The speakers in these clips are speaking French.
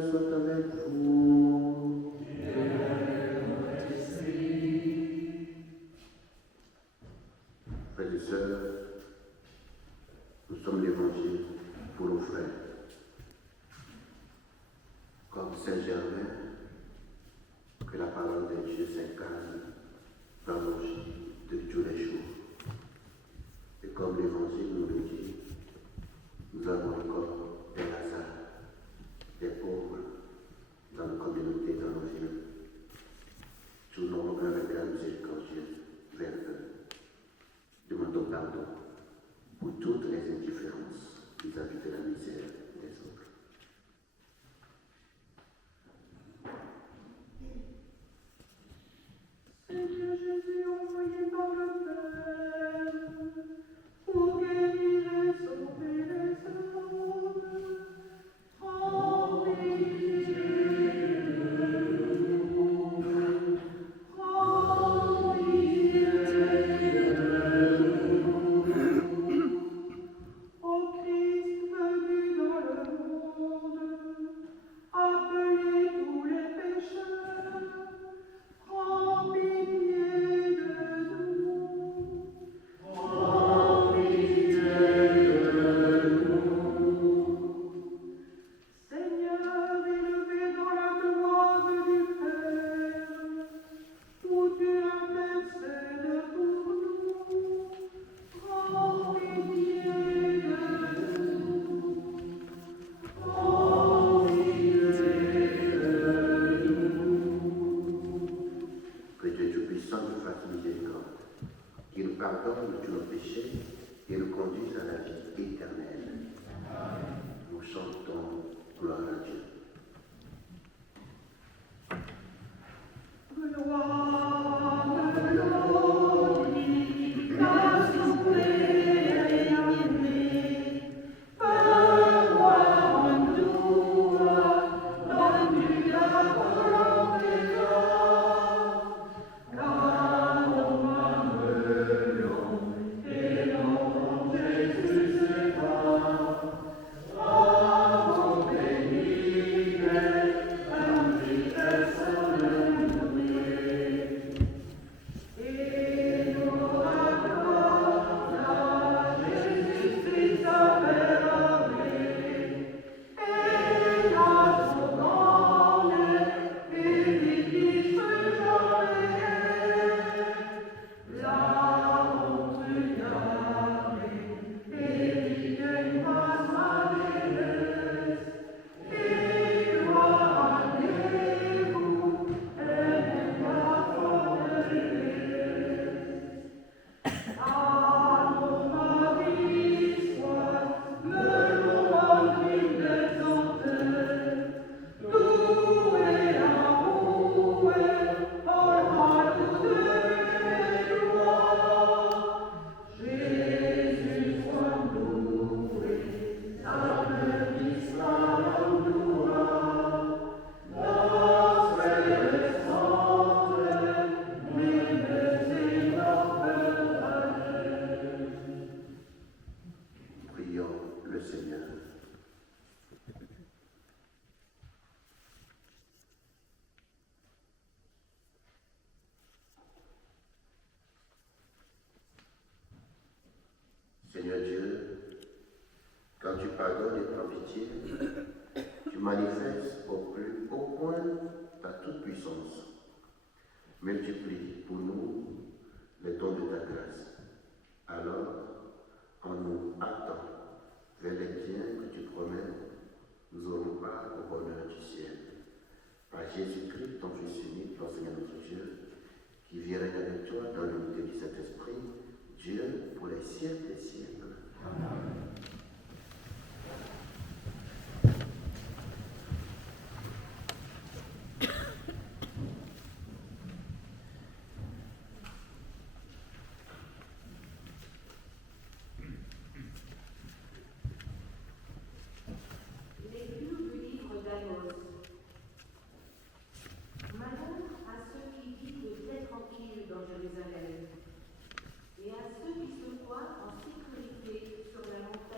soit avec vous. Frères et sœurs, nous sommes l'Évangile pour nos frères. Comme Saint Germain, que la parole de Dieu s'incarne dans nos vies de tous les jours. Et comme l'Évangile nous le dit, nous avons encore des Lazare, des pauvres dans nos communautés, dans nos villes. Tournons un regard miséricordieux vers eux. Demandons pardon pour toutes les indifférences vis-à-vis de la misère des autres. Seigneur Jésus, envoyé par le Père, pour guérir et sauver les hommes, prends pitié de nous. Prends pitié de nous. Ô Christ venu dans le monde, appelez tous les pécheurs, prends pitié de nous. Prends pitié de nous. Seigneur, élevé dans la gloire du Père, où tu intercèdes pour nous, prends pitié de nous. Prends pitié de nous. Que Dieu Tout-Puissant nous fasse miséricorde, qu'il nous pardonne de tous nos péchés et nous conduise à la vie éternelle. Nous chantons gloire à Dieu. Prions le Seigneur. Seigneur Dieu, quand tu pardonnes et prends pitié, tu manifestes au plus haut point ta toute-puissance. Multiplie pour nous les dons de ta grâce. Alors, en nous hâtant vers les biens que tu promets, nous aurons part au bonheur du ciel. Par Jésus-Christ, ton Fils unique, ton Seigneur notre Dieu, qui vit avec toi dans l'unité du Saint-Esprit, Dieu pour les siècles des siècles. Amen. Dans Jérusalem, et à ceux qui se croient en sécurité sur la montagne.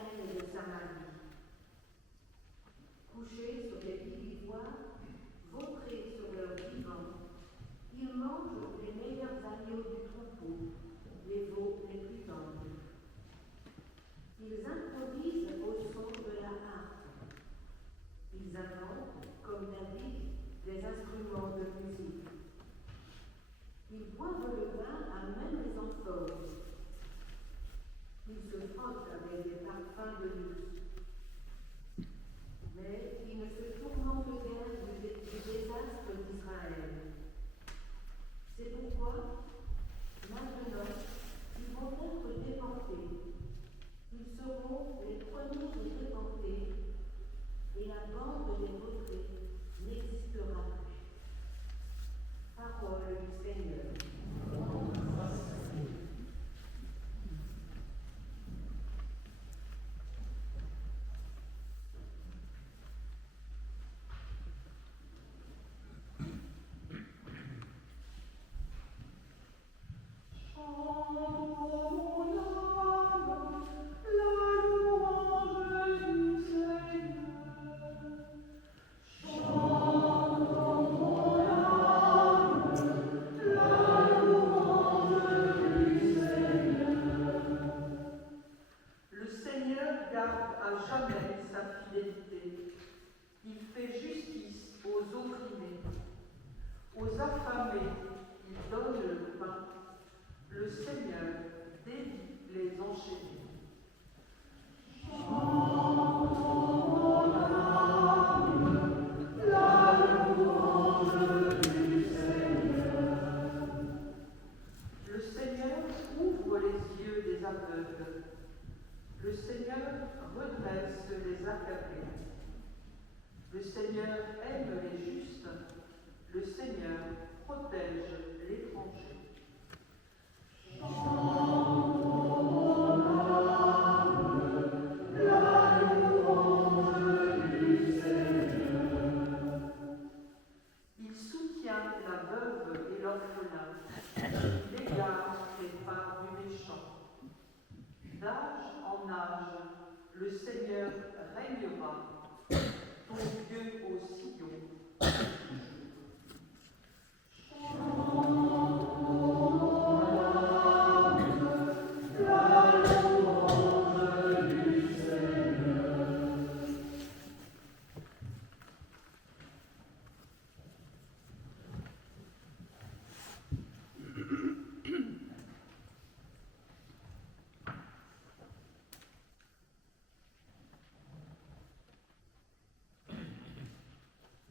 armée, il donne le pain. Le Seigneur délie les enchaînements. Le Seigneur ouvre les yeux des aveugles. Le Seigneur redresse les accablés. Le Seigneur aime les justes. Le Seigneur protège l'étranger. Il soutient la veuve et l'orphelin. Il égare les pas du méchant. D'âge en âge, le Seigneur régnera, ton Dieu au Sion.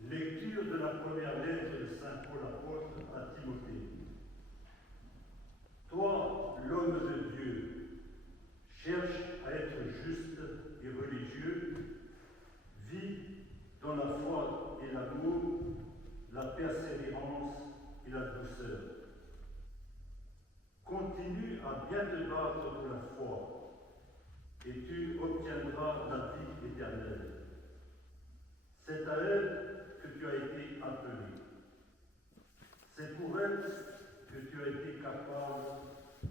Lecture de la première lettre de Saint Paul apôtre à Timothée. Toi, l'homme de Dieu, cherche à être juste et religieux, vis dans la foi et l'amour, la persévérance et la douceur. Continue à bien te battre pour la foi, et tu obtiendras la vie éternelle. C'est à elle que tu as été appelé. C'est pour elle que tu as été capable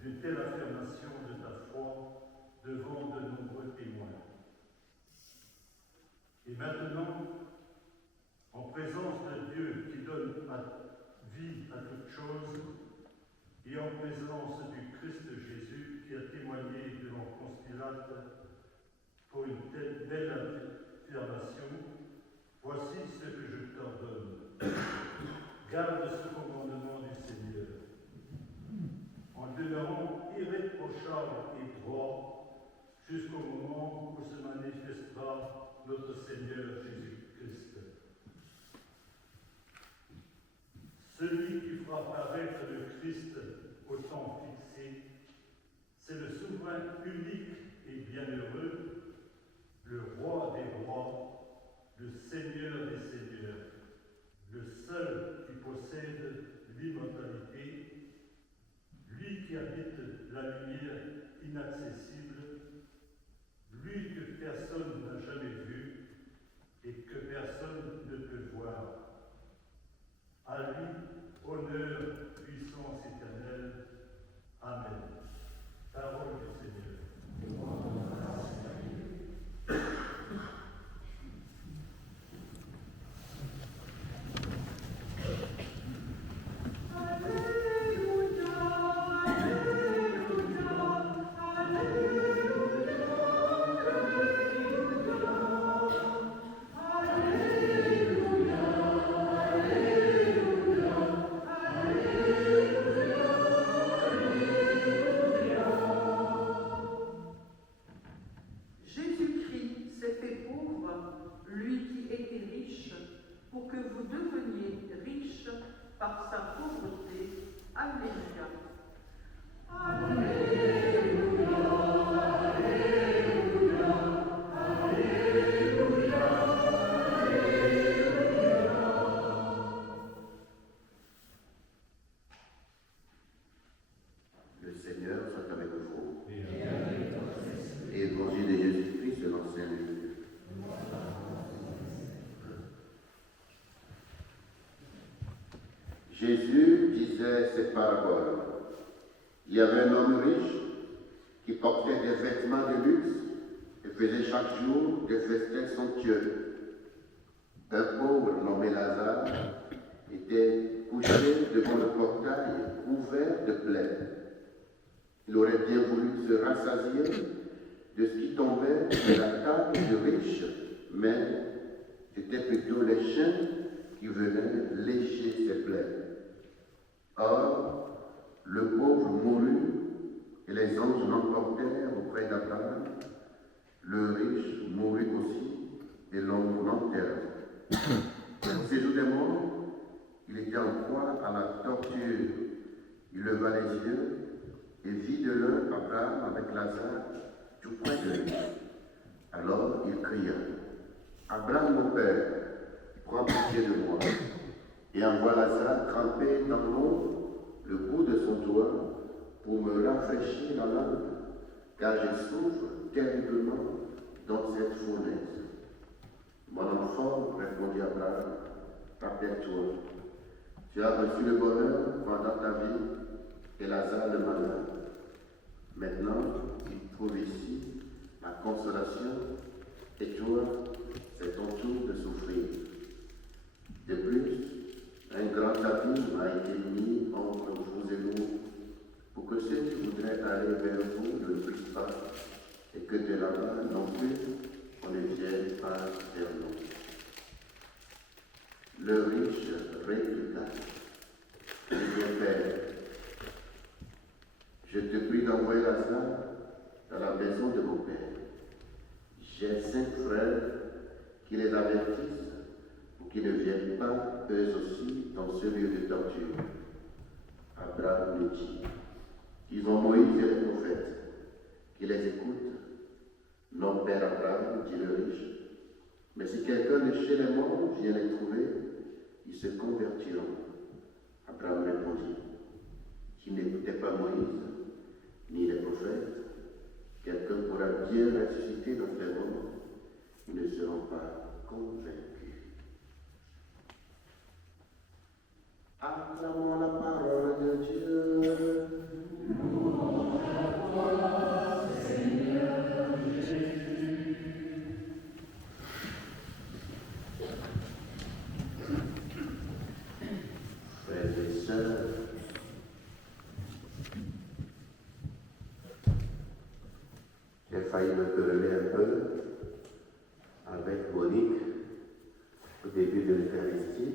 d'une telle affirmation de ta foi devant de nombreux témoins. Et maintenant, en présence de Dieu qui donne vie à toutes choses, et en présence du Christ Jésus qui a témoigné devant Ponce Pilate pour une telle belle affirmation, voici ce que je t'ordonne. Garde ce commandement du Seigneur, en demeurant irréprochable et droit jusqu'au moment où se manifestera notre Seigneur Jésus-Christ. Celui qui fera apparaître le Christ au temps fixé, c'est le souverain unique et bienheureux, le roi des rois, le Seigneur des seigneurs, le seul qui possède l'immortalité, lui qui habite la lumière inaccessible, lui que personne n'a jamais vu et que personne ne peut voir. À lui, honneur, puissance éternelle. Amen. Parole du Seigneur. Jésus-Christ s'est fait pauvre, lui qui était riche, pour que vous deveniez riches par sa pauvreté. Alléluia. Le Seigneur soit avec vous. Et évangile de Jésus-Christ selon Saint Luc. Jésus disait ces paraboles. Il y avait un homme riche qui portait des vêtements de luxe et faisait chaque jour des festins somptueux. Un pauvre nommé Lazare était couché devant le portail couvert de plaies. Il aurait bien voulu se rassasier de ce qui tombait de la table du riche, mais c'était plutôt les chiens qui venaient lécher ses plaies. Or, le pauvre mourut, et les anges l'emportèrent auprès d'Abraham. Le riche mourut aussi, et l'homme l'enterra. Au séjour des morts, il était en proie à la torture. Il leva les yeux et vit de l'un Abraham avec Lazare tout près de lui. Alors il cria, « Abraham, mon père, prends pitié de moi, et envoie Lazare tremper dans l'eau le bout de son doigt pour me rafraîchir la langue, car je souffre terriblement dans cette fournaise. » Mon enfant, répondit Abraham, rappelle-toi, tu as reçu le bonheur pendant ta vie et Lazare le malheur. Maintenant, il trouve ici la consolation et toi, c'est ton tour de souffrir. De plus, un grand abîme a été mis entre vous et nous pour que ceux qui voudraient aller vers vous ne le puissent pas et que de là-bas non plus on ne vienne pas vers nous. Le riche répliqua, « Mon père, je te prie d'envoyer Lazare dans la maison de mon père. J'ai 5 frères qui les avertissent pour qu'ils ne viennent pas eux aussi dans ce lieu de torture. » Abraham lui dit, « Ils ont Moïse et les prophètes, qui les écoutent. » « Non, père Abraham, dit le riche, mais si quelqu'un de chez les morts vient les trouver, ils se convertiront. » Abraham répondit, « Qui n'écoutait pas Moïse, ni les prophètes, quelqu'un pourra bien ressusciter dans les morts, ils ne seront pas convaincus. » Acclamons la parole de Dieu. Frères et sœurs, j'ai failli me quereller un peu avec Monique au début de l'Eucharistie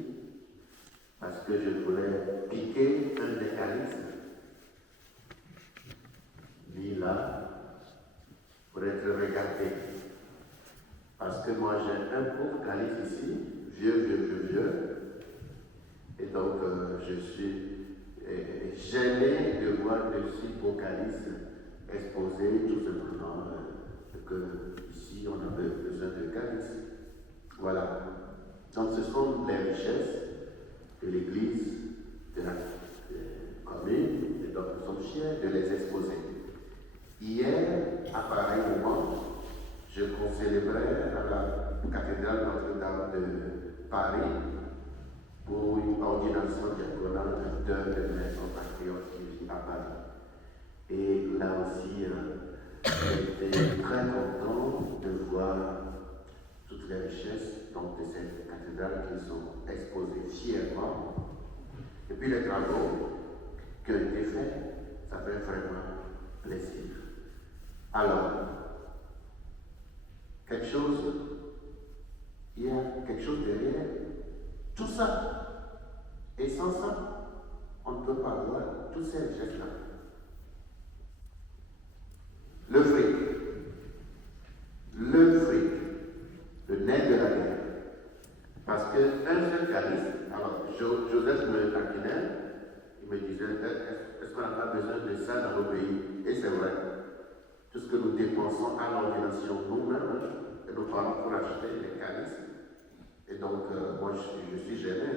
parce que je voulais piquer un des calices, mis là, pour être regardé. Parce que moi j'ai un pauvre calice ici, vieux. Et donc, je suis gêné de voir de si beaux calices exposés, tout simplement, que ici on avait besoin de calices. Voilà. Donc, ce sont les richesses de l'Église, de la commune, et donc nous sommes fiers de les exposer. Hier, à pareil moment, je célébrais à la cathédrale Notre-Dame de Paris pour une ordination diaconale d'un de mes compatriotes qui vit à Paris. Et là aussi, j'étais très content de voir toutes les richesses donc, de cette cathédrale qui sont exposées fièrement. Et puis les travaux qui ont été faits, ça fait vraiment plaisir. Alors, il y a quelque chose derrière tout ça. Et sans ça, on ne peut pas avoir tous ces richesses-là. Le fric, le nerf de la guerre. Parce qu'un seul calice, alors Joseph me taquinait, il me disait, est-ce qu'on n'a pas besoin de ça dans nos pays? Et c'est vrai. Tout ce que nous dépensons à l'ordination nous-mêmes, et nos parents pour acheter les calices. Et donc, moi, je suis gêné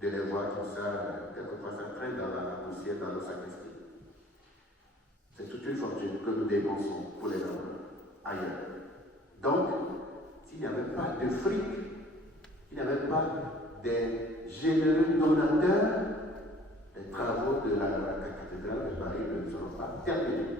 de les voir comme ça, quelquefois ça traîne dans la poussière, dans nos sacristies. C'est toute une fortune que nous dépensons pour les hommes ailleurs. Donc, s'il n'y avait pas de fric, s'il n'y avait pas des généreux donateurs, les travaux de la cathédrale de Paris ne seront pas terminés.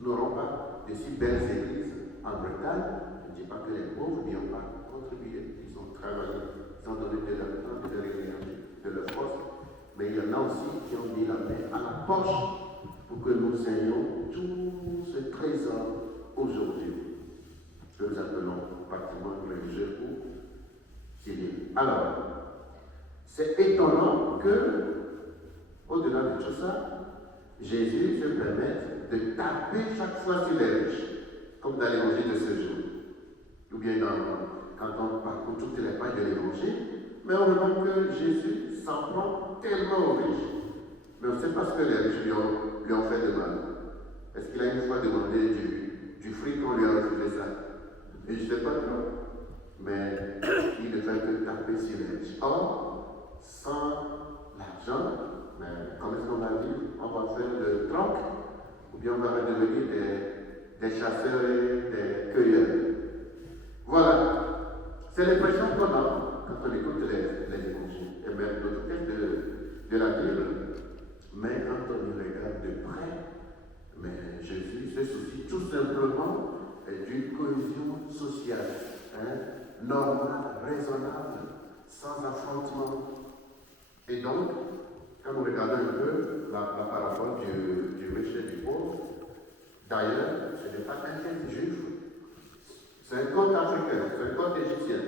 Nous n'aurons pas de si belles églises en Bretagne. Je ne dis pas que les pauvres n'y ont pas contribué, ils ont travaillé, ils ont donné de leur temps, de leur énergie, de leur force, mais il y en a aussi qui ont mis la main à la poche pour que nous ayons tout ce trésor aujourd'hui, que nous appelons patrimoine religieux ou civil. Alors, c'est étonnant que Au-delà de tout ça, Jésus se permet de taper chaque fois sur les riches, comme dans l'évangile de ce jour. Ou bien quand on parcourt toutes les pages de l'évangile, mais on remarque que Jésus s'en prend tellement aux riches. Mais on ne sait pas ce que les riches lui ont fait de mal. Est-ce qu'il a une fois demandé du fruit qu'on lui a refusé ça? Et je ne sais pas trop. Mais il ne fait que taper sur les riches. Or, sans l'argent, comment est-ce qu'on va vivre? On va faire le troc, ou bien on va devenir des chasseurs et des cueilleurs. Voilà. C'est l'impression qu'on a quand on écoute les évangiles et même d'autres textes de la Bible. Mais quand on y regarde de près, mais Jésus se soucie tout simplement d'une cohésion sociale, normale, raisonnable, sans affrontement. Et donc, quand vous regardez un peu la parabole du riche et du pauvre, d'ailleurs, ce n'est pas un texte juif, c'est un conte africain, c'est un conte égyptien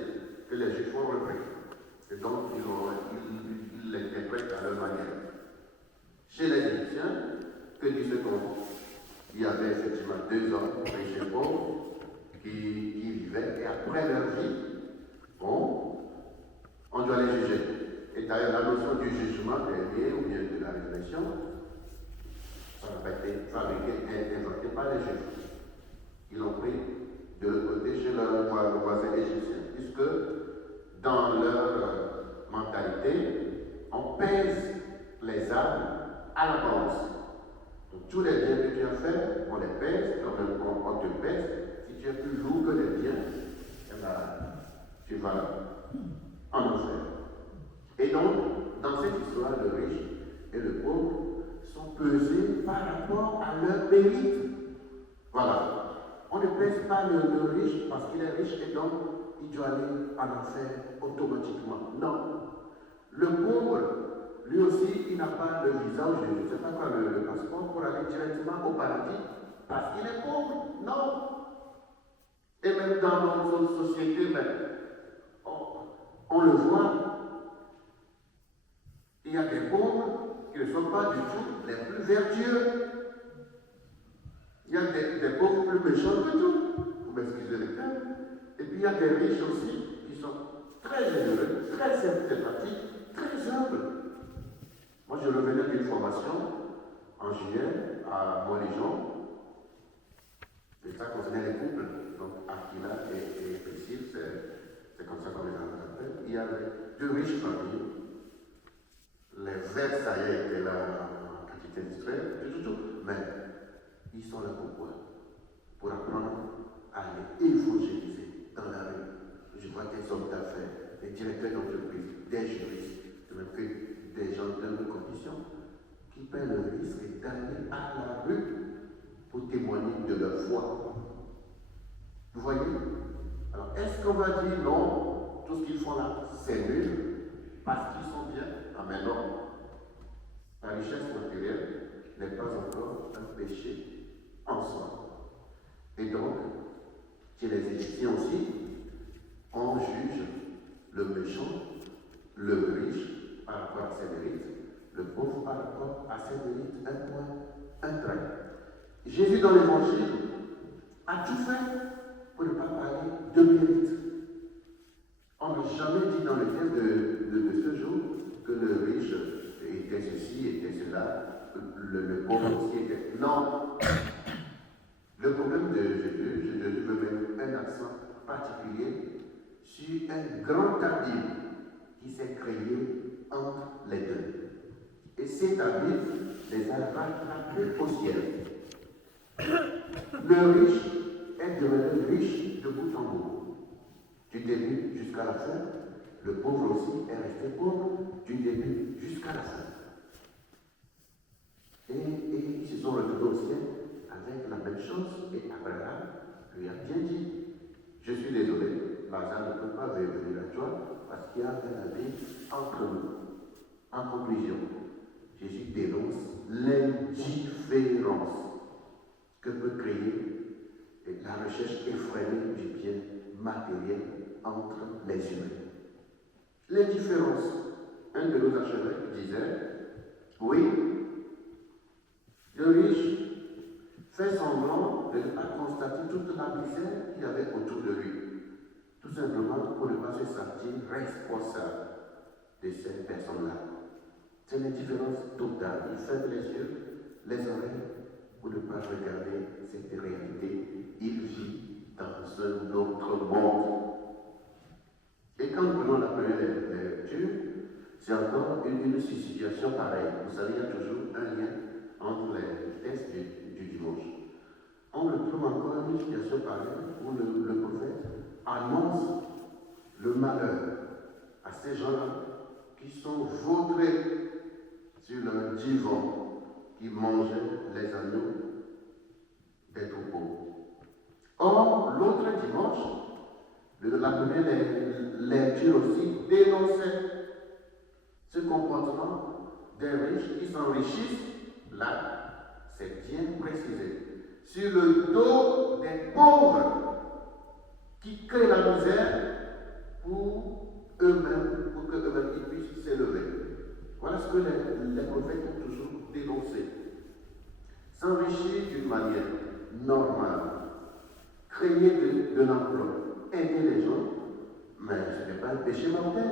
que les Juifs ont repris. Et donc, ils l'interprètent à leur manière. Chez les Égyptiens, que dit ce conte? Il y avait effectivement deux hommes, riches et pauvres, qui vivaient, et après leur vie, on doit les juger. Et d'ailleurs, la notion du jugement dernier, ou bien de la résurrection, ça n'a pas été fabriqué et inventé par les Juifs. Ils l'ont pris de l'autre côté chez leurs voisins égyptiens, puisque dans leur mentalité, on pèse les âmes à la balance. Donc tous les biens que tu as faits, on les pèse, on te pèse. Si tu es plus lourd que les biens, eh ben, tu vas en enfer. Et donc, dans cette histoire, le riche et le pauvre sont pesés par rapport à leur mérite. Voilà. On ne pèse pas le riche parce qu'il est riche et donc il doit aller en enfer automatiquement. Non. Le pauvre, lui aussi, il n'a pas le visa, je ne sais pas quoi, le passeport pour aller directement au paradis parce qu'il est pauvre. Non. Et même dans notre société, on le voit. Il y a des pauvres qui ne sont pas du tout les plus vertueux. Il y a des pauvres plus méchants que tout, vous m'excusez le terme. Et puis il y a des riches aussi qui sont très généreux, très sympathiques, très humbles. Moi, je revenais d'une formation en juillet à Montlégion, et ça concernait les couples, donc Aquila et Priscille, c'est comme ça qu'on les appelle. Il y avait deux riches familles. Les Versaillais étaient là en quantité industrielle, tout. Mais ils sont là pourquoi? Pour apprendre à aller évangéliser dans la rue. Je vois des hommes d'affaires, des directeurs d'entreprise, des juristes, même que des gens de bonnes conditions, qui prennent le risque d'aller à la rue pour témoigner de leur foi. Vous voyez? Alors, est-ce qu'on va dire non, tout ce qu'ils font là, c'est nul, parce qu'ils sont bien? Ah mais non. La richesse matérielle n'est pas encore un péché en soi. Et donc, chez les Égyptiens aussi, on juge le méchant, le riche par rapport à ses mérites, le pauvre par rapport à ses mérites, un point, un trait. Jésus dans l'Évangile a tout fait pour ne pas parler de mérite. On n'a jamais dit dans le texte de ce jour que le riche était ceci, était cela, le pauvre aussi était. Non! Le problème de Jésus, Jésus veut mettre un accent particulier sur un grand abîme qui s'est créé entre les deux. Et cet abîme les a rattrapés au ciel. Le riche est devenu riche de bout en bout. Du début jusqu'à la fin, le pauvre aussi est resté pauvre du début jusqu'à la fin. Et ils se sont retrouvés au ciel avec la même chose. Et Abraham lui a bien dit, je suis désolé, Lazare ne peut pas venir à toi parce qu'il y a un abîme entre nous. En conclusion, Jésus dénonce l'indifférence que peut créer la recherche effrénée du bien matériel entre les humains. L'indifférence, un de nos archevêques disait, Oui, le riche fait semblant de ne pas constater toute la misère qu'il y avait autour de lui, tout simplement pour ne pas se sentir responsable de cette personne-là. C'est une différence totale. Il ferme les yeux, les oreilles, pour ne pas regarder cette réalité. Il vit dans un autre monde. Et quand nous prenons la première lecture, c'est encore une situation pareille. Vous savez, il y a toujours un lien entre les textes du dimanche. On retrouve encore une situation pareille où le prophète annonce le malheur à ces gens-là qui sont vautrés sur leur divan, qui mangeaient les agneaux des troupeaux. Or, l'autre dimanche, la première lecture aussi dénonçait ce comportement des riches qui s'enrichissent, là, c'est bien précisé, sur le dos des pauvres qui créent la misère pour eux-mêmes, pour qu'eux-mêmes ils puissent s'élever. Voilà ce que les prophètes ont toujours dénoncé. S'enrichir d'une manière normale, créer de l'emploi, aider les gens, mais ce n'est pas un péché mortel.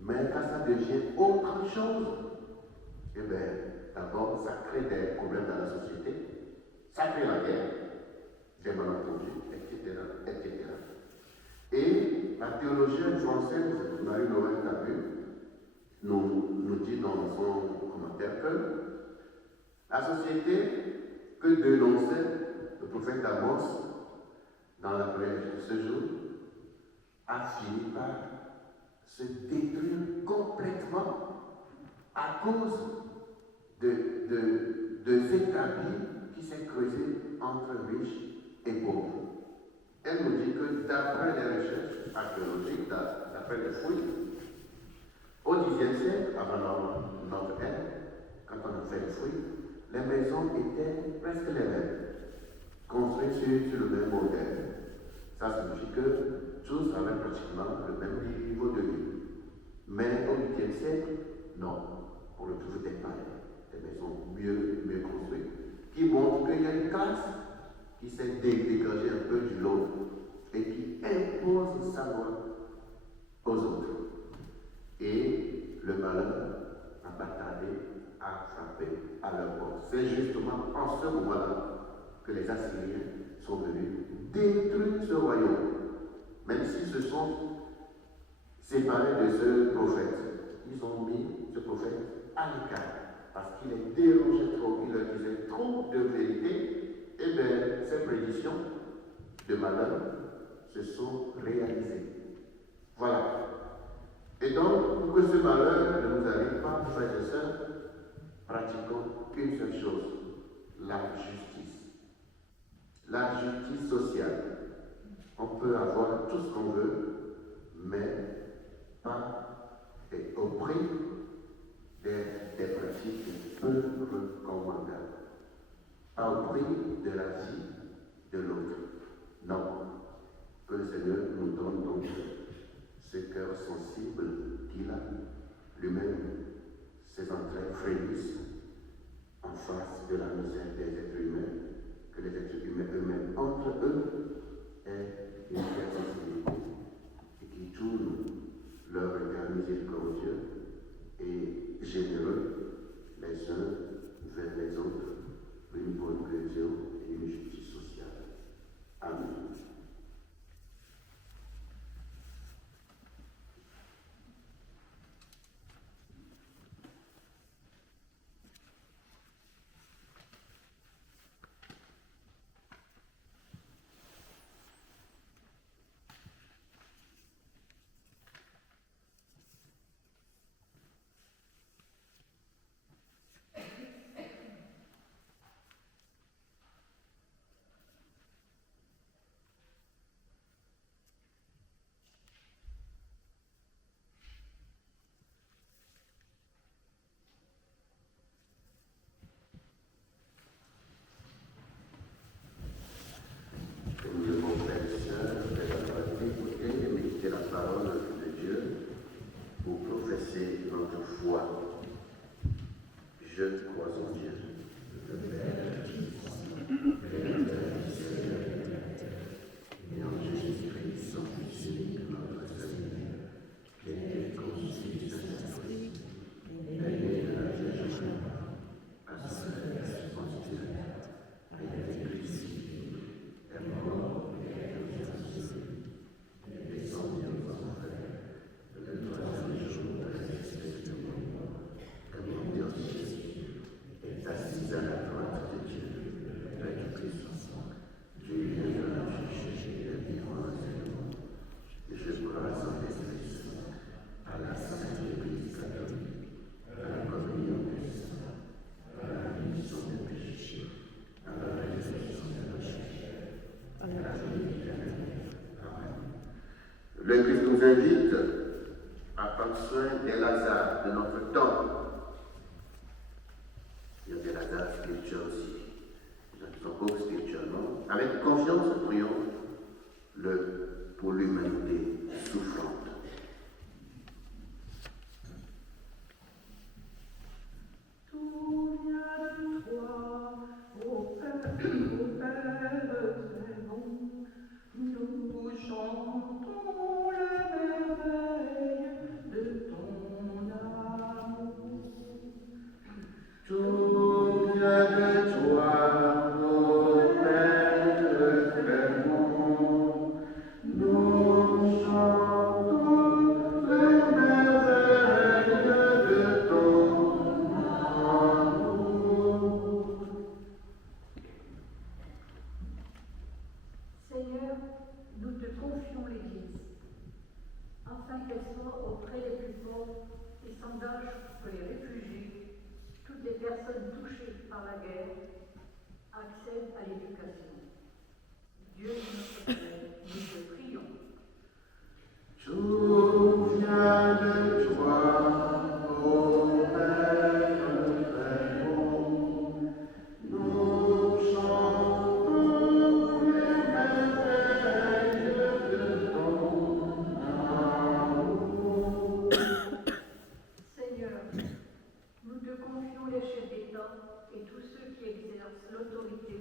Mais quand ça devient autre chose, eh bien, d'abord, ça crée des problèmes dans la société, ça crée la guerre, des malentendus, etc., etc. Et la théologienne française, Marie-Noël Cabu, nous dit dans son commentaire que la société que dénonçait le prophète Amos dans la prière de ce jour a fini par se détruire complètement à cause de cet abîme qui s'est creusé entre riches et pauvres. Elle nous dit que d'après les recherches archéologiques, d'après les fouilles, au Xe siècle, avant notre ère, quand on a fait les fouilles, les maisons étaient presque les mêmes, construites sur le même modèle. Ça signifie que tous avaient pratiquement le même niveau de vie. Mais au XXe siècle, non. On retrouve des palais, des maisons mieux construites, qui montrent qu'il y a une classe qui s'est dégagée un peu du lot et qui impose sa loi aux autres. Et le malheur n'a pas tardé à frapper à leur porte. C'est justement en ce moment-là que les Assyriens sont venus détruire ce royaume. Même s'ils se sont séparés de ce prophète, ils ont mis ce prophète à l'écart parce qu'il les dérangeait trop, il leur disait trop de vérité. Et bien, ces prédictions de malheur se sont réalisées. Voilà. Et donc, pour que ce malheur ne nous arrive pas, frères et sœurs, pratiquons une seule chose, la justice. La justice sociale. On peut avoir tout ce qu'on veut, mais pas au prix des pratiques peu recommandables. Pas au prix de la vie de l'autre. Non. Que le Seigneur nous donne donc ce cœur sensible qu'il a, lui-même, ses entrailles frémissent en face de la misère des êtres humains, que les êtres humains eux-mêmes, entre eux, aient une telle sensibilité et qui tournent leur regard miséricordieux et généreux les uns vers les autres pour une bonne cohésion et une justice sociale. Amen. Je crois en Dieu. Et en Jésus-Christ, son Fils unique, notre Seigneur, qui a été conçu de Saint-Esprit, né de la Vierge Marie, a souffert sous Ponce Pilate, a été crucifié, est mort et est ressuscité, est descendu aux enfers, le troisième jour est ressuscité des morts, est monté aux cieux, est assis à la droite de Dieu, avec puissance. Dieu viendra chercher les vivants et les morts, et je crois en l'Église, à la Sainte Église catholique, à la communion des saints, à la rémission des péchés, à la résurrection de la chair, à la vie éternelle. Amen. Le Christ nous invite à prendre soin des Lazare de notre temps. Il y a des Lazare spirituels aussi. Les gens qui sont pauvres spirituellement. Avec confiance, prions pour l'humanité souffrante. Tout vient de toi, ô Père très bon. Nous chantons les merveilles de ton amour. Tout vient de toi, ô Père très bon. Nous chantons les merveilles de ton amour. Seigneur, nous te confions l'Église, afin qu'elle soit auprès des plus pauvres et sans d'âge pour les réfugiés, toutes les personnes touchées par la guerre, accèdent à l'éducation. Dieu notre Père, nous te prions. Tout vient de toi, ô Père très bon. Nous chantons les merveilles de ton amour. Seigneur, nous te confions les chefs d'État et tous ceux qui exercent l'autorité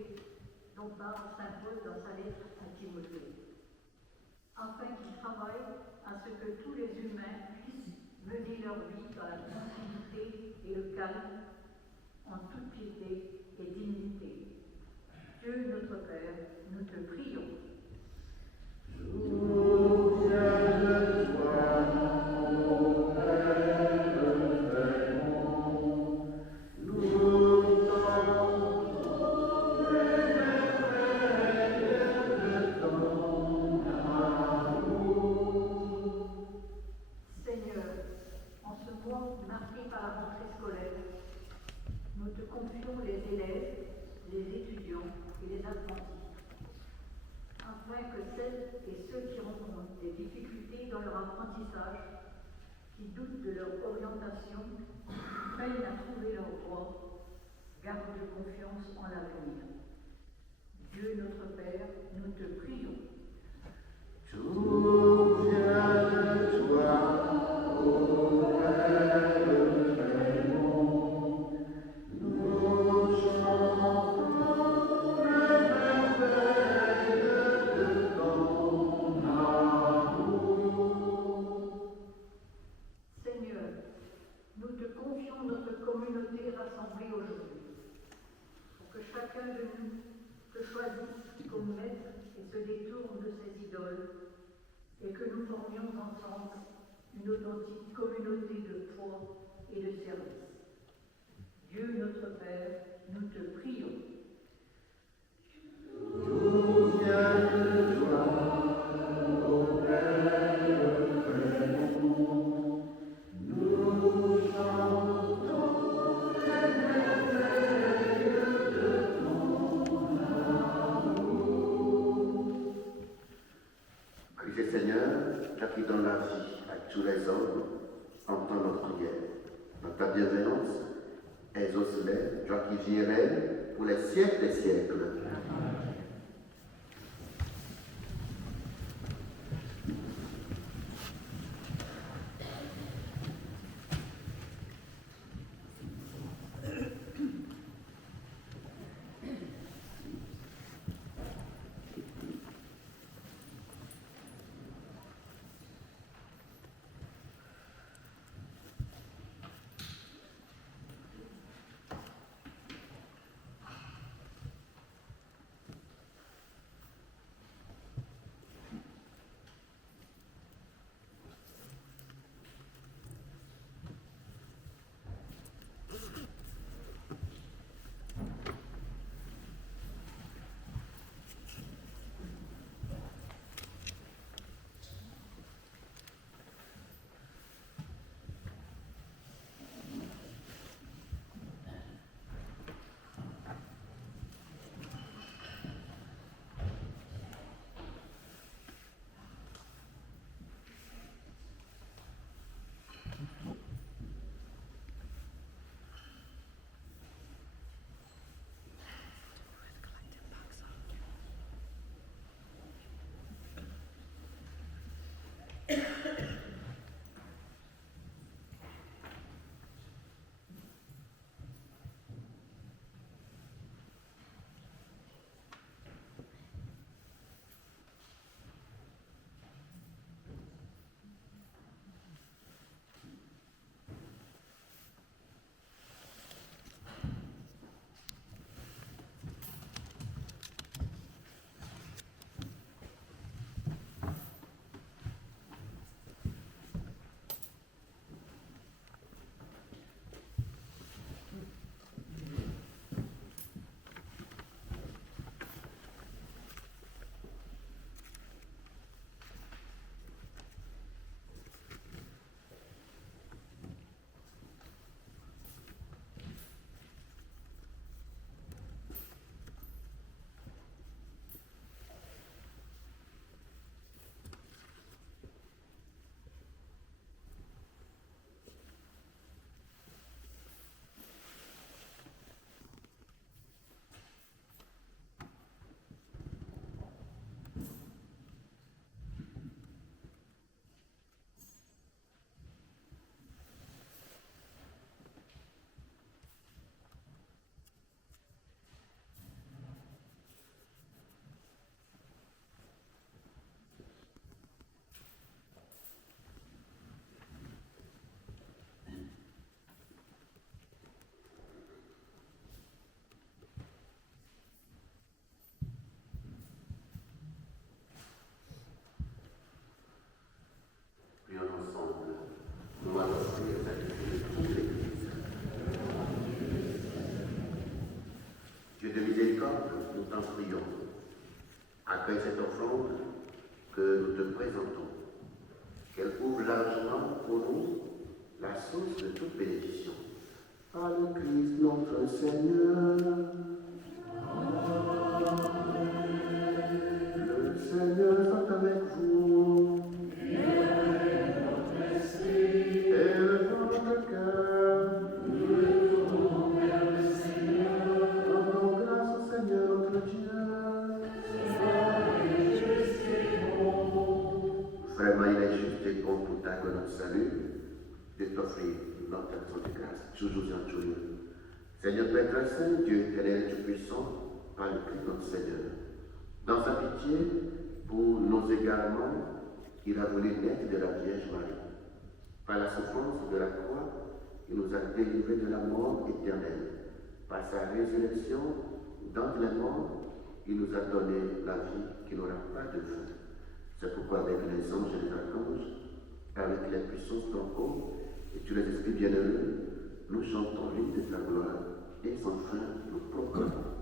dont parle saint Paul dans sa lettre à Timothée, afin qu'ils travaillent à ce que tous les humains puissent mener leur vie dans la tranquillité et le calme, en toute piété et dignité. Dieu notre Père, nous te prions. Tout vient de toi, ô Père très bon. Nous chantons les merveilles de ton amour. Seigneur, en ce mois marqué par la rentrée scolaire, nous te confions les élèves, les étudiants et les apprentis, afin que celles et ceux qui rencontrent des difficultés dans leur apprentissage, qui doutent de leur orientation, peinent à trouver leur voie, gardent confiance en l'avenir. Dieu notre Père, nous te prions. Tout vient de toi, ô Père très bon. Nous chantons les merveilles de ton amour. Seigneur, nous te confions notre communauté rassemblée aujourd'hui, pour que chacun de nous te choisisse comme maître et se détourne de ses idoles, et que nous formions ensemble une authentique communauté de foi et de service. Dieu notre Père, nous te prions. Tout vient de toi, ô Père très bon. Nous chantons les merveilles de ton amour. Christ et Seigneur, toi qui donnes la vie à tous les hommes, entends nos prières. Dans ta bienveillance, exauce-les, toi qui vis et règnes pour les siècles des siècles. prions. Accueille cette offrande que nous te présentons. Qu'elle ouvre largement pour nous la source de toute bénédiction. Par le Christ notre Seigneur. Le Seigneur soit avec vous. Et votre cœur. Rendons grâce au Seigneur notre Dieu. Vraiment, il est juste et bon pour ta que notre salut de t'offrir notre action de grâce, toujours et en tout lieu. Seigneur Père très saint, Dieu éternel, Dieu puissant, par le Christ notre Seigneur. Dans sa pitié, pour nos égarements, il a voulu naître de la Vierge Marie. Par la souffrance de la croix, il nous a délivrés de la mort éternelle. Par sa résurrection d'entre les morts, il nous a donné la vie qui n'aura pas de fin. C'est pourquoi avec les anges et les archanges, avec les puissances d'encore et tous les esprits bienheureux, nous chantons l'hymne de ta gloire et sans fin nous proclamons.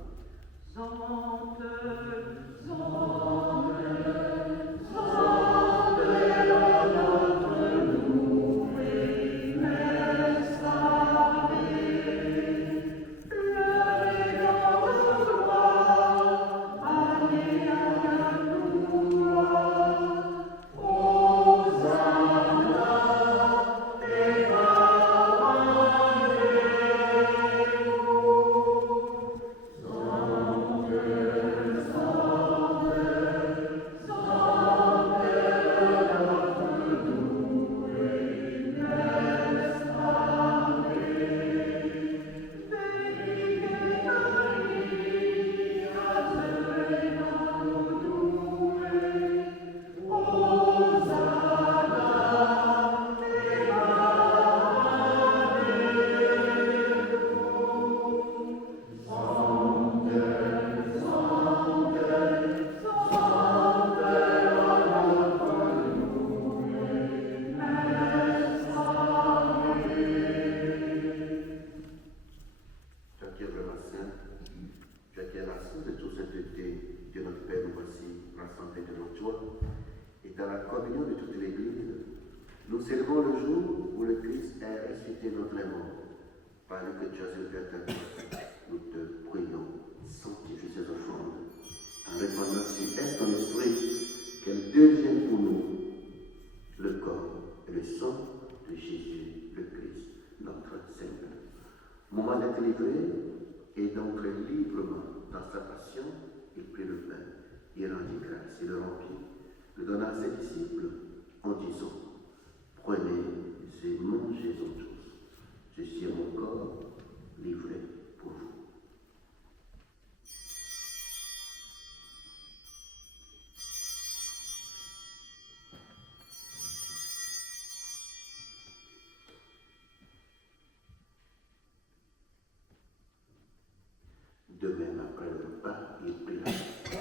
De même, après le repas, il prit la coupe.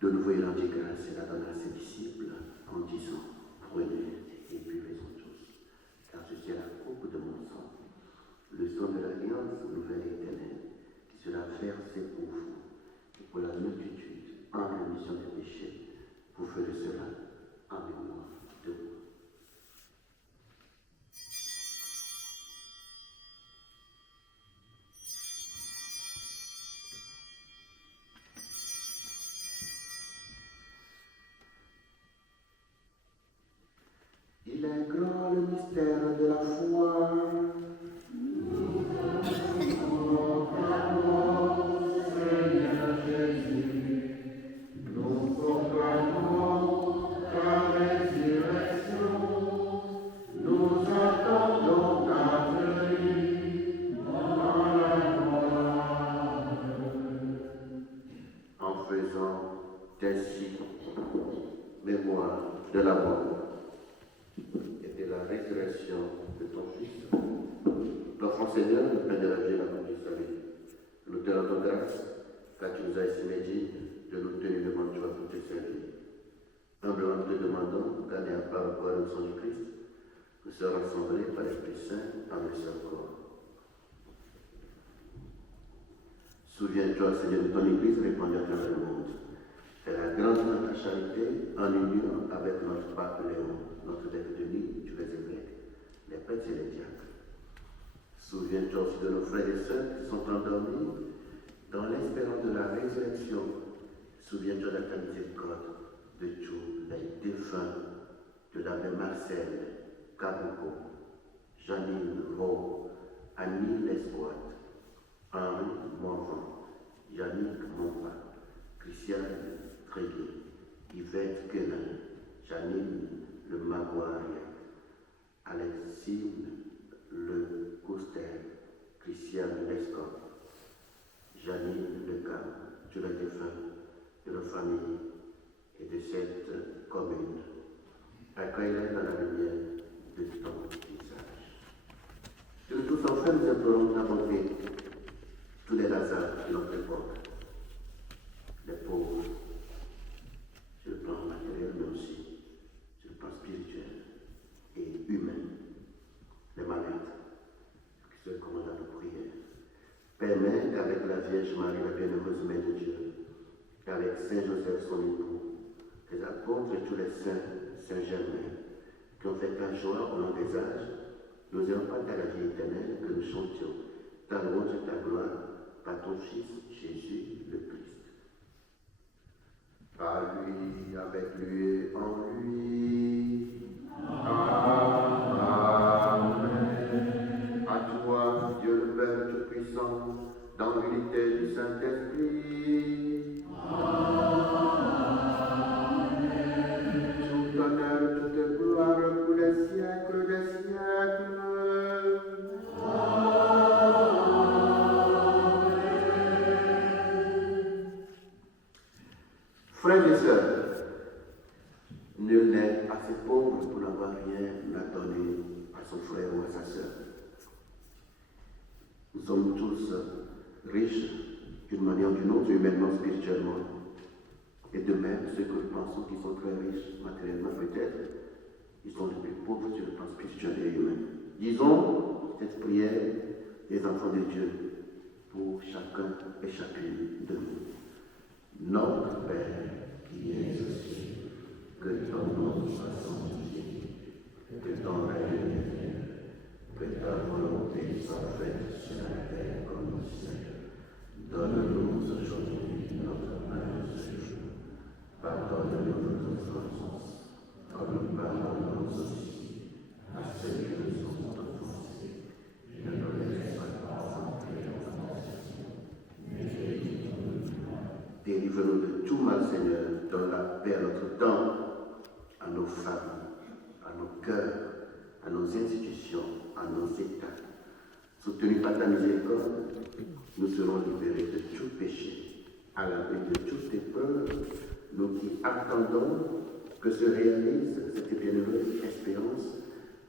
De nouveau, il rendit grâce et la donna à ses disciples en disant, prenez et buvez-en tous, car ceci est la coupe de mon sang, le sang de l'alliance nouvelle et éternelle, qui sera versé pour vous et pour la multitude en rémission des péchés. Vous ferez cela en mémoire de moi. Il est grand le mystère de la foi. Nous proclamons ta mort, Seigneur Jésus. Nous proclamons ta résurrection. Nous attendons ta venue dans la gloire. En faisant ainsi mémoire de la mort et de la résurrection de ton Fils. L'enfant Seigneur, le Père de la vie et la mort du salut, nous te rendons grâce, car tu nous as estimé dignes de nous tenir devant toi pour te servir. Humblement te demandons, gagner à part le corps et le sang du Christ, nous serons rassemblés par l'Esprit Saint en un seul corps. Souviens-toi, Seigneur, de ton Église répandue à travers le monde. Fais la grande de ta charité en union avec notre pape Léon, notre détenu, tous les évêques, les prêtres et les diacres. Souviens-toi aussi de nos frères et sœurs qui sont endormis dans l'espérance de la résurrection. Souviens-toi de ta miséricorde de tous les défunts, de l'abbé Marcel, Cabouco, Janine Vaux, Annie Lesboite, Henri Morvan, Yannick Momba, Christiane Tréguier, Yvette Quelin, Janine Le Maguire, Alexine Le Coustel, Christiane Lescott, Janine Le Cam, tous les défunts de nos familles et de cette commune. Accueille-les dans la lumière de ton visage. De tous enfin, nous implorons ta bonté, tous les Lazars de notre époque, les pauvres, sur le plan matériel, mais aussi sur le plan spirituel et humain, les malades, qui se commandent à nos prières. Permets qu'avec la Vierge Marie, la bienheureuse Mère de Dieu, qu'avec Saint Joseph, son époux, les apôtres et tous les saints, Saint Germain, qui ont fait ta joie au long des âges, nous ayons pas à la vie éternelle que nous chantions ta louange et ta gloire par ton Fils Jésus le Christ. Par lui, avec lui et en lui. Amen. À toi, Dieu le Père Tout-Puissant, dans l'unité du Saint-Esprit. Tout honneur, toute gloire pour les siècles des siècles. Frères et sœurs, nul n'est assez pauvre pour n'avoir rien à donner à son frère ou à sa sœur. Nous sommes tous riches d'une manière ou d'une autre, humainement, spirituellement. Et de même, ceux que nous pensons qui sont très riches matériellement peut-être, ils sont les plus pauvres sur le plan spirituel et humain. Disons cette prière des enfants de Dieu pour chacun et chacune de nous. Notre Père qui es aux cieux, que ton nom soit sanctifié, que ton règne vienne, que ta volonté soit faite sur la terre comme au ciel. Donne-nous aujourd'hui notre pain de ce jour. Pardonne-nous nos offenses, comme nous pardonnons aussi à ceux qui nous ont offensés. Ne nous laisse pas entrer en tentation, mais délivre-nous du mal. Délivre-nous de tout mal, Seigneur, donne la paix à notre temps, à nos familles, à nos cœurs, à nos institutions, à nos États. Soutenus par ta miséricorde, nous serons libérés de tout péché, à l'abri de toute épreuve, nous qui attendons que se réalise cette bienheureuse espérance,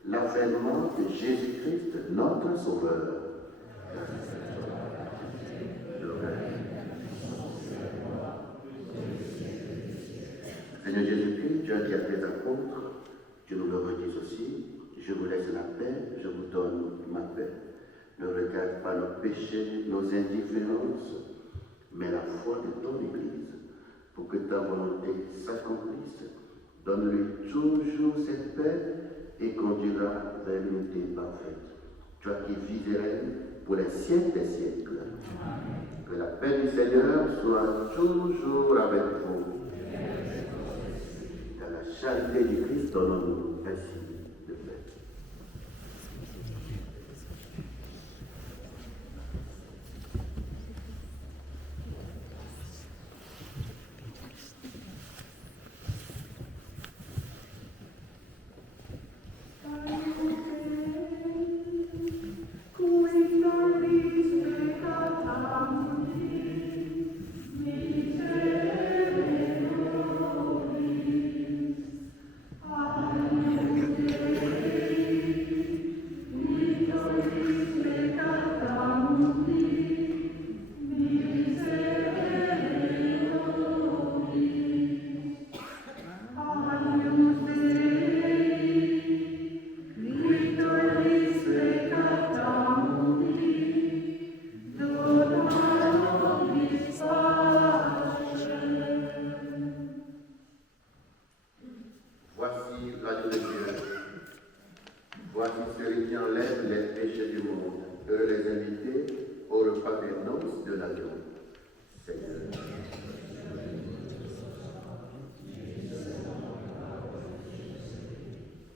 l'avènement de Jésus-Christ, notre Sauveur. Seigneur Jésus-Christ, tu as dit à tes apôtres, tu nous le redis aussi, je vous laisse la paix, je vous donne ma paix. Ne regarde pas nos péchés, nos indifférences, mais la foi de ton Église, pour que ta volonté s'accomplisse. Donne-lui toujours cette paix et conduira vers l'unité parfaite. Toi qui vis et règnes pour les siècles des siècles. Que la paix du Seigneur soit toujours avec vous. Dans la charité du Christ, donnons-nous ainsi de paix. Amen. celui qui enlève les péchés du monde. Heureux les invités au repas des noces de l'agneau. Seigneur.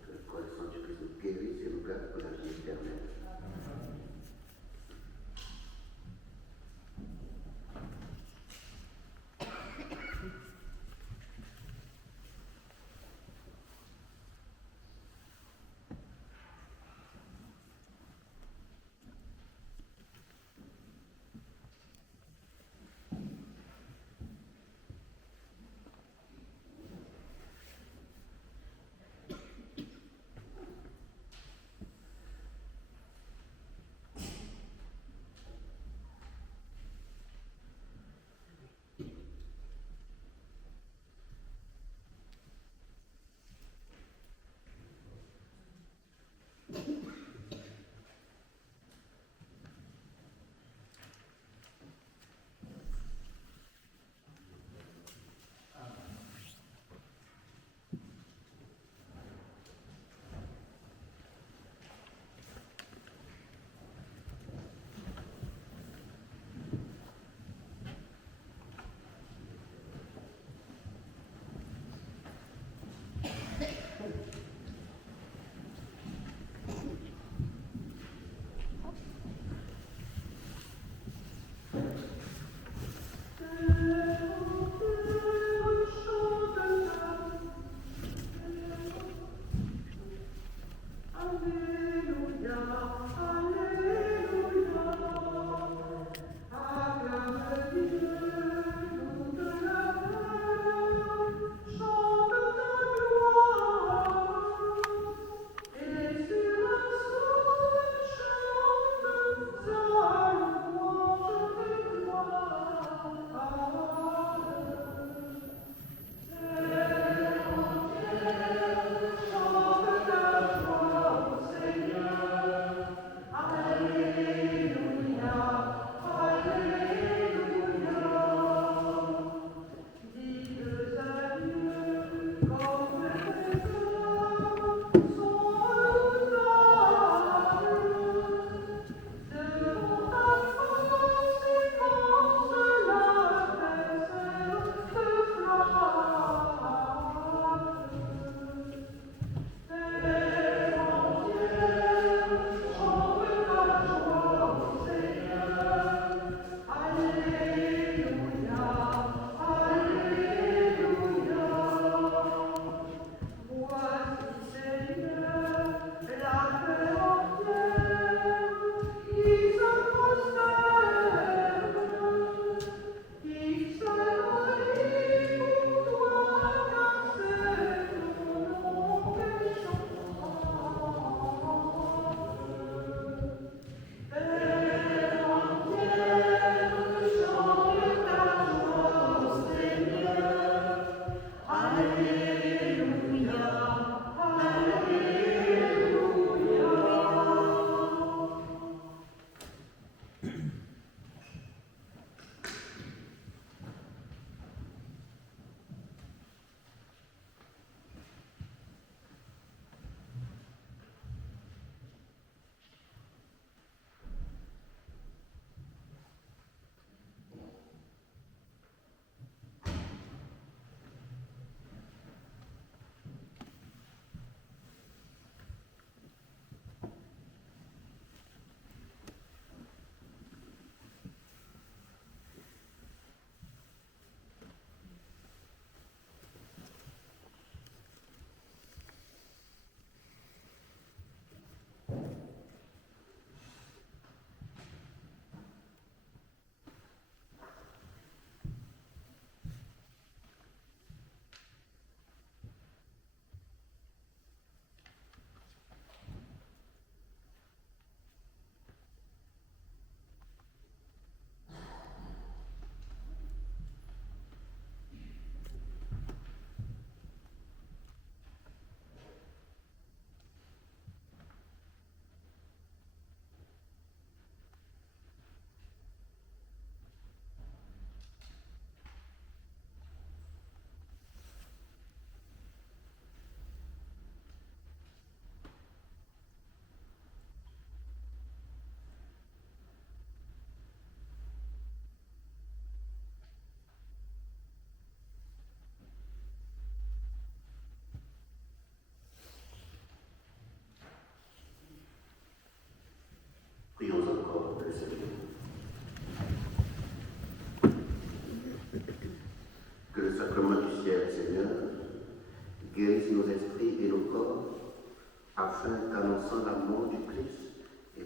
Que le corps de Jésus nous guérisse et nous garde pour la vie éternelle.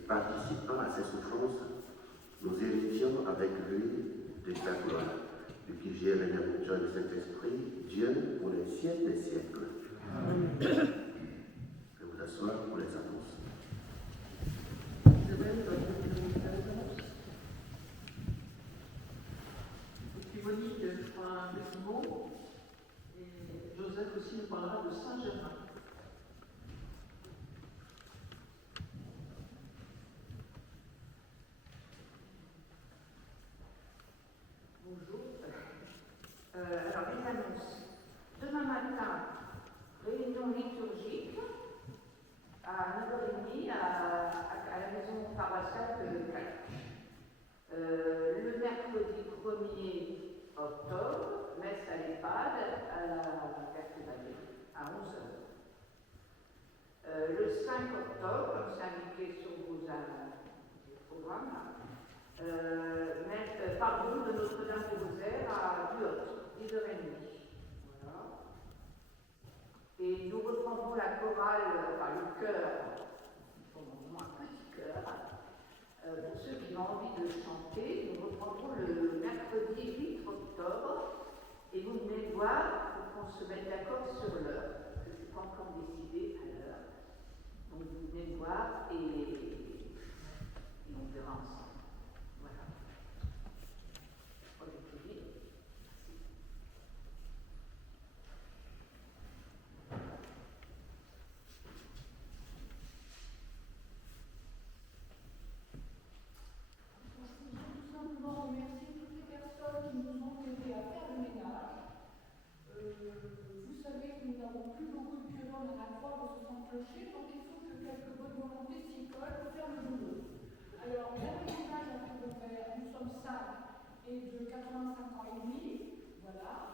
participant à ses souffrances, nous héritions avec lui de sa gloire, de qui gère la nourriture du Saint-Esprit, Dieu pour les siècles des siècles. Amen. Je vais vous asseoir pour les annonces. Monique fera un petit mot et Joseph aussi nous parlera de Saint-Germain. Bonjour. Alors, les annonces. Demain matin, réunion liturgique à 9h30 à la maison paroissiale de Calac. Le mercredi 1er octobre, messe à l'EHPAD à la Vallée à 11h. Le 5 octobre, comme c'est indiqué sur vos programmes, pardon de Notre-Dame du Rosaire à Buotte, 10h30. Voilà. Et nous reprendrons la chorale, enfin le chœur, un petit chœur. Pour ceux qui ont envie de chanter, nous reprendrons le mercredi 8 octobre et vous venez voir pour qu'on se mette d'accord sur l'heure, parce que ce n'est pas encore décidé à l'heure. Donc vous venez voir et on verra ensemble. Voilà. Donc il faut que quelques bonnes volontés s'y collent pour faire le boulot. Alors, la ménage a fait ouvert, nous sommes 5 et de 85 ans et demi, voilà.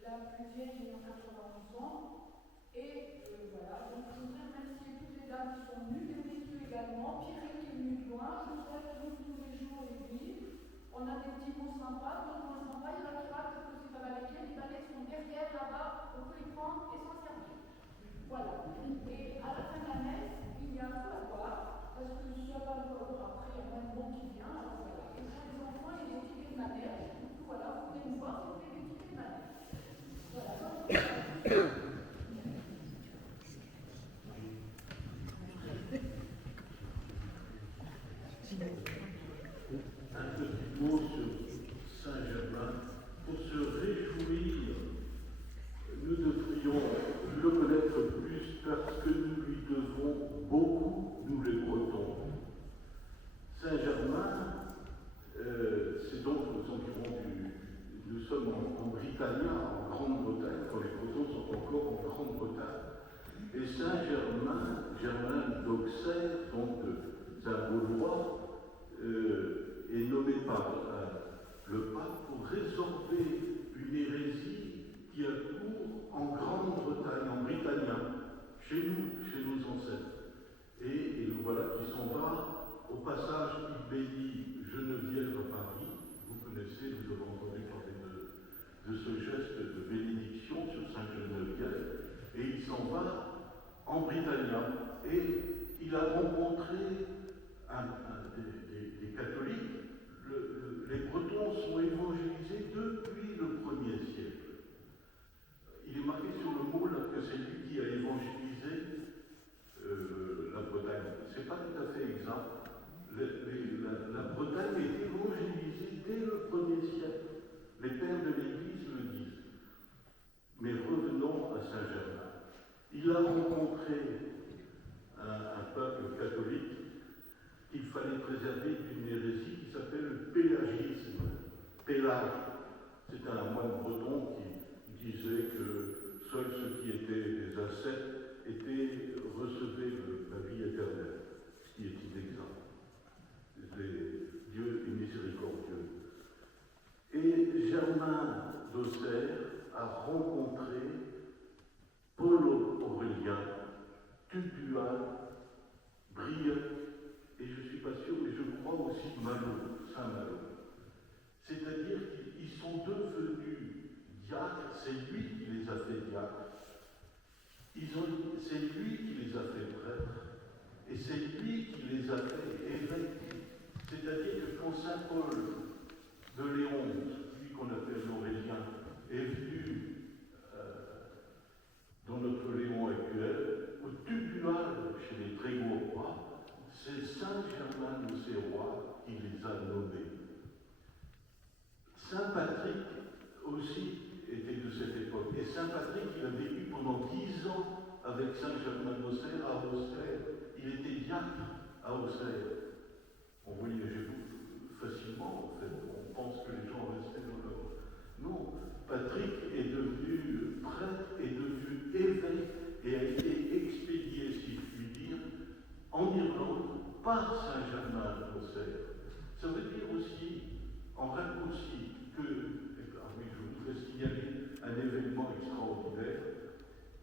La plus vieille ayant 91 ans. Et voilà, donc je voudrais remercier toutes les dames qui sont venues, les messieurs également, Pierre qui est venu de loin, je souhaite venir tous les jours l'église. On a des petits mots sympas, d'autres moins sympas, il y en a qui ratent parce que c'est pas mal écrit, les balais sont derrière là-bas, on peut les prendre et s'en servir. Voilà. Et à la fin de la messe, il y a un peu à boire, parce que je suis pas encore après, il y a moins de monde qui vient, alors voilà. Et pour les enfants, il y a des tickets de manège, voilà, vous venez nous voir, vous avez des tickets de manège. Voilà. Un petit mot sur Saint-Germain. Pour se réjouir, nous devrions le connaître plus parce que nous lui devons beaucoup, nous les Bretons. Saint-Germain, c'est donc aux environs nous sommes en Britannia, en Grande-Bretagne, quand les Bretons sont encore en Grande-Bretagne. Et Saint-Germain, Germain d'Auxerre, donc d'un Gaulois, est nommé par le pape pour résorber une hérésie qui a cours en Grande-Bretagne, en Britannia, chez nos ancêtres. Et le voilà qui s'en va. Au passage, il bénit Geneviève à Paris. Vous connaissez, vous avez entendu parler de ce geste de bénédiction sur Sainte-Geneviève. Et il s'en va en Britannia. Et il a rencontré des catholiques. Les Bretons sont évangélisés depuis le 1er siècle. Il est marqué sur le mot là, que c'est lui qui a évangélisé la Bretagne. Ce n'est pas tout à fait exact. La Bretagne est évangélisée dès le 1er siècle. Les pères de l'Église le disent. Mais revenons à Saint-Germain. Il a rencontré un peuple catholique qu'il fallait préserver d'une hérésie qui s'appelle le pélagisme. Pélage, c'est un moine breton qui disait que seuls ceux qui étaient des ascètes recevaient la vie éternelle, ce qui est inexact. Dieu est miséricordieux. Et Germain d'Auxerre a rencontré Paul Aurélien, Saint Paul de Léon, celui qu'on appelle l'Aurélien, est venu dans notre Léon actuel, au Tubulal, chez les Trégourrois, c'est Saint Germain d'Auxerrois qui les a nommés. Saint Patrick aussi était de cette époque. Et Saint Patrick, il a vécu pendant 10 ans avec Saint Germain d'Auxerre à Auxerre. Il était diacre à Auxerre. On voyageait facilement, en fait. On pense que les gens restaient dans leur... Non, Patrick est devenu prêtre, est devenu évêque et a été expédié, si je puis dire, en Irlande par Saint Germain d'Auxerre. Ça veut dire aussi, en raccourci, que, oui, je voudrais signaler un événement extraordinaire.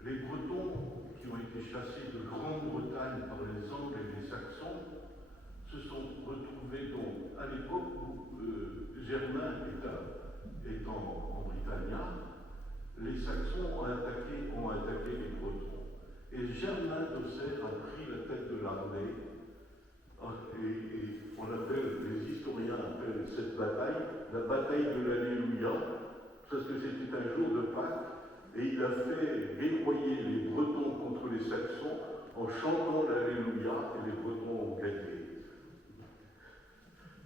Les Bretons, qui ont été chassés de Grande-Bretagne par les Angles et les Saxons, se sont retrouvés donc à l'époque où Germain est en Britannia, les Saxons ont attaqué les Bretons. Et Germain d'Auxerre a pris la tête de l'armée, et on appelle, les historiens appellent cette bataille la bataille de l'Alléluia, parce que c'était un jour de Pâques, et il a fait guerroyer les Bretons contre les Saxons en chantant l'Alléluia, et les Bretons ont gagné.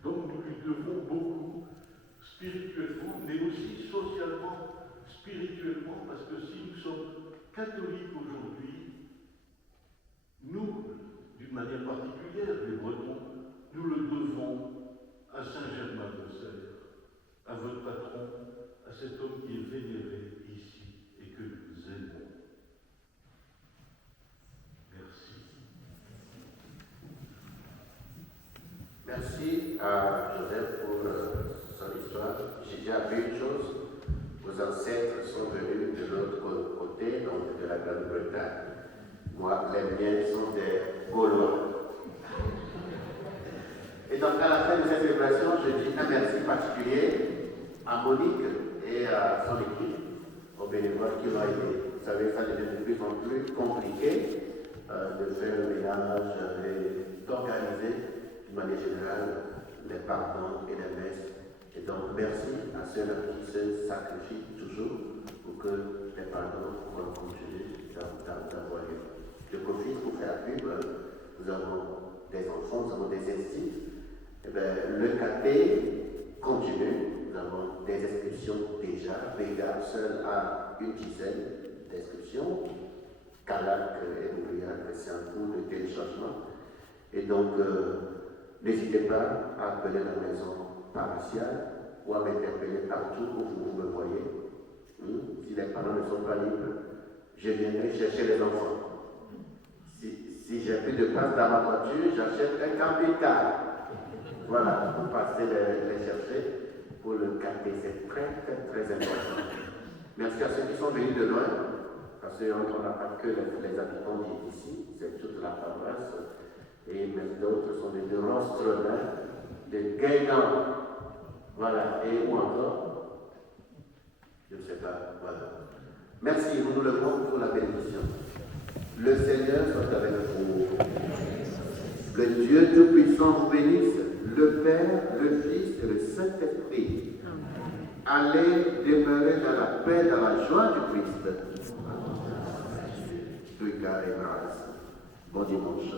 Donc nous lui devons beaucoup, spirituellement, mais aussi socialement, spirituellement, parce que si nous sommes catholiques aujourd'hui, nous, d'une manière particulière, les Bretons, nous le devons à Saint Germain d'Auxerre, à votre patron, à cet homme qui est vénéré ici et que nous aimons. Merci. Merci à Joseph pour son histoire. J'ai déjà vu une chose. Vos ancêtres sont venus de l'autre côté, donc de la Grande-Bretagne. Moi, les miens sont des Gaulois. Et donc, à la fin de cette célébration, je dis un merci particulier à Monique et à son équipe, aux bénévoles qui m'ont aidé. Vous savez, ça devient de plus en plus compliqué de faire le ménage et d'organiser, d'une manière générale, les pardons et les messes. Et donc, merci à ceux-là qui se sacrifient toujours pour que les pardons continuent d'avoir lieu. Je profite pour faire pub. Nous avons des enfants, nous avons des instituts. Eh bien, le KT continue. Nous avons des inscriptions déjà. Vega seul a une dizaine d'inscriptions. Calac et Ouvriac, c'est en cours de téléchargement. Et donc, n'hésitez pas à appeler la maison paroissiale ou à m'interpeller partout où vous me voyez. Si les parents ne sont pas libres, je viendrai chercher les enfants. Si j'ai plus de place dans ma voiture, j'achète un camping-car. Voilà, pour passer les chercher pour le quartier. C'est très, très, très important. Merci à ceux qui sont venus de loin, parce qu'on n'a pas que les habitants d'ici, c'est toute la paroisse. Et même d'autres sont venus de Rostrenin, de Guingamp. Voilà, et où encore? Je ne sais pas, voilà. Merci, nous nous levons pour la bénédiction. Le Seigneur soit avec vous. Que Dieu Tout-Puissant vous bénisse, le Père, le Fils et le Saint-Esprit. Allez demeurer dans la paix, dans la joie du Christ. Plus et grâce. Bon dimanche.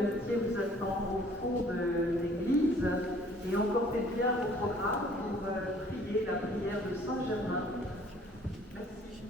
l'amitié vous attend au fond de l'église et on portait bien au programme pour prier la prière de Saint-Germain. Merci.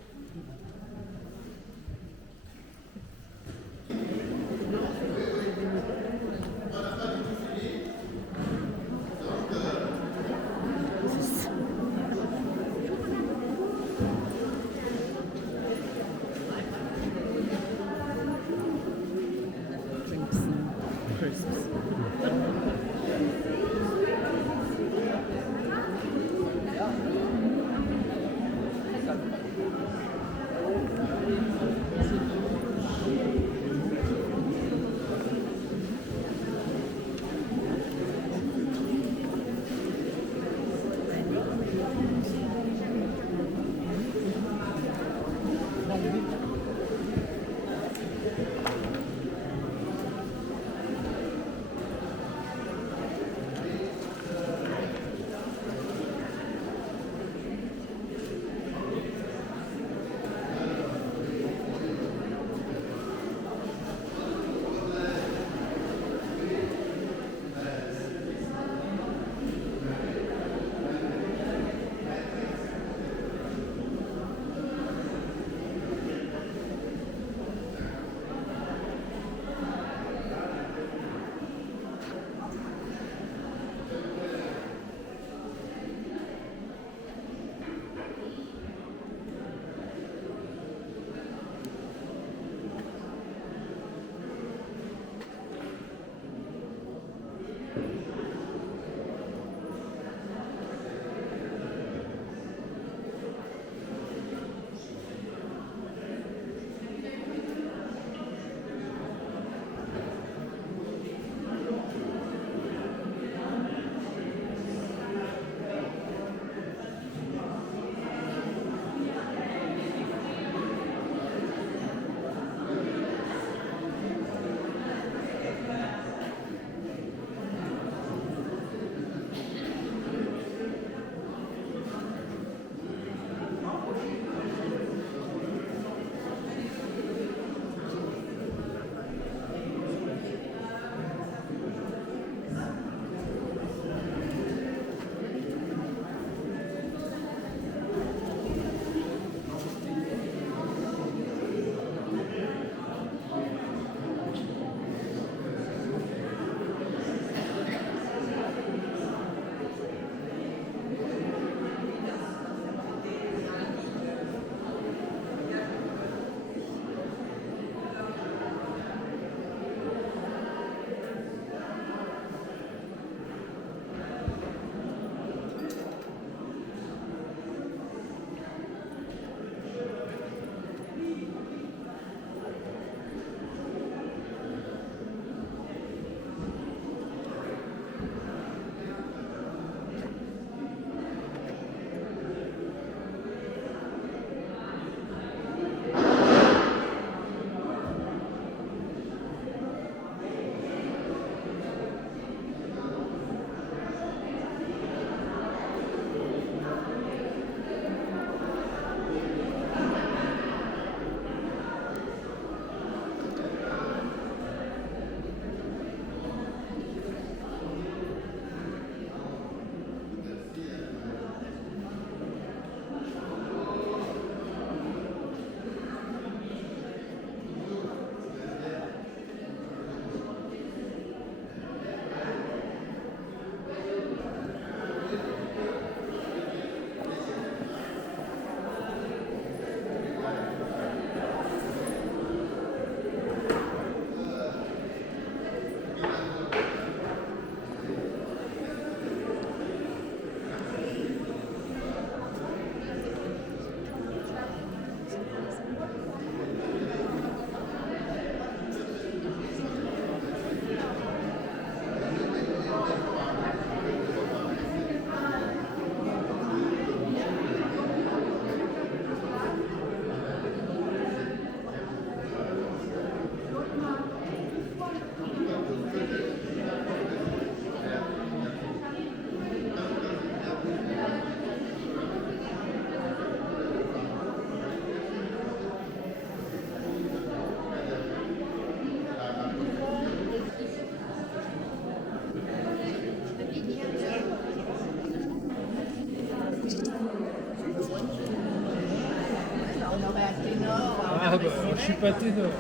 je suis pas ténor.